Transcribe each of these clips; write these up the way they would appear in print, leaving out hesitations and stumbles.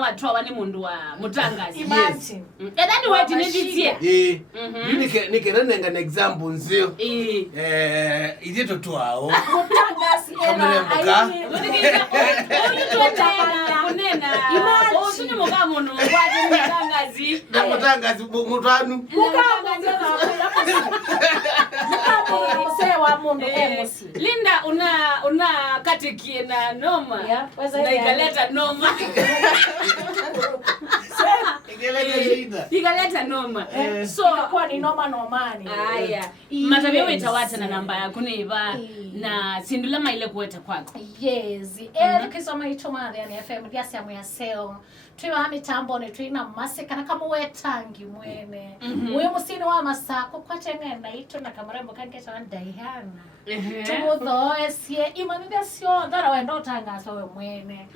watu wani mundu wa mutangazi. Imagine. Edani weti nijitia. Nikenanga an example nzio. Idito tuao. Mutangazi ena. Kunena. Osuni mugamo no kwaje mutangazi. Na mutangazi mutanu. Mutangazi sewa mundu emosi. Linda una katikie na noma. Na ikaleta noma. Ikaleta noma. So kwa ni noma nomani. Aya. Matabia wetawata na namba yako neba na sindulama ile kuweta kwako. Yes. Kisoma itoma yani FM Viasala ya seo. Tuwa mitambo ni tuina masika na kama wetangi mwene. Mwe musini wa masako kwa tenge na ito na kamarembo kanketa Diana. Tumudho esie imamibia sio ndara wendo tangazo we mwene.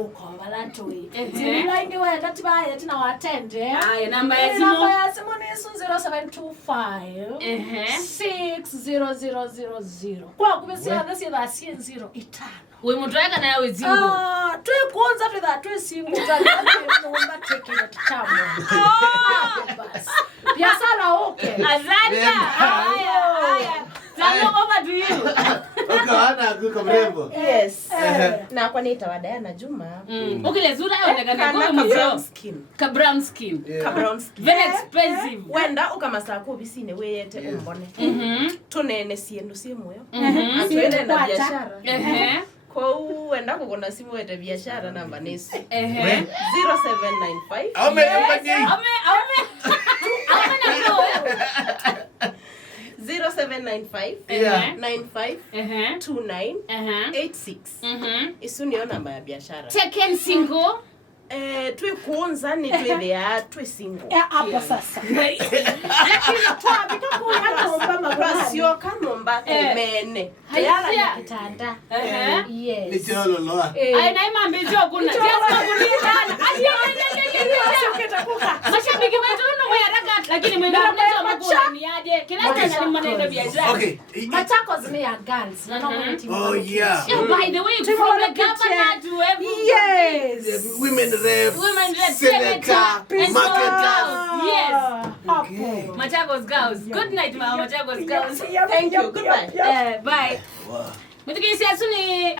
Uko balantui. Zilila ndi wenda tibaya tina watende. Aya namba ya simu. Namba ya simu ni 0725 60000. Kwa kubisia ngasi ya 0 itano. We mutweka na yawe zingo. Tuwe kuonza tuwe tuwe singu tuwe teke ya kitambo. Viasala okay. Azanda. Aya. Tano over to you. Wana kuko mrembo. Yes. Na kwa nita wa Diana Juma. Ukile zura yaonekana kama brown skin. Ka brown skin. Ka brown skin. Very expensive. Wenda ukamasa ko bisine weyete umbone. Tunene siendo simuyo. Siende na biashara. Kwa wenda kukona simu wete biashara namba nesi. 0795. Ame na 0795 95 29 86. Isunio namba ya biashara. Taken single. Tuwe kuonza ni tuwe ya tuwe single. Hapo sasa. Lakini tuwa bika kuona nomba mabrasio kanomba mene. Hayala ya kitanda. Yes. Ni cholo loa. Ai na imambejo kuna. Tiaza kulitana. Mashabiki wetu ndio yaraka lakini mwenye mnacho makula ni aje. Kila tena ni maneno biashara. Okay. Machakos ni ya girls. Na normal team. Oh yeah. By the way, from the governor to everyone. Yes. Women rep, senator, marketers. Yes. Okay. Machakos girls. Good night, Machakos girls. Thank you. Goodbye. Bye. Mutukisi asuni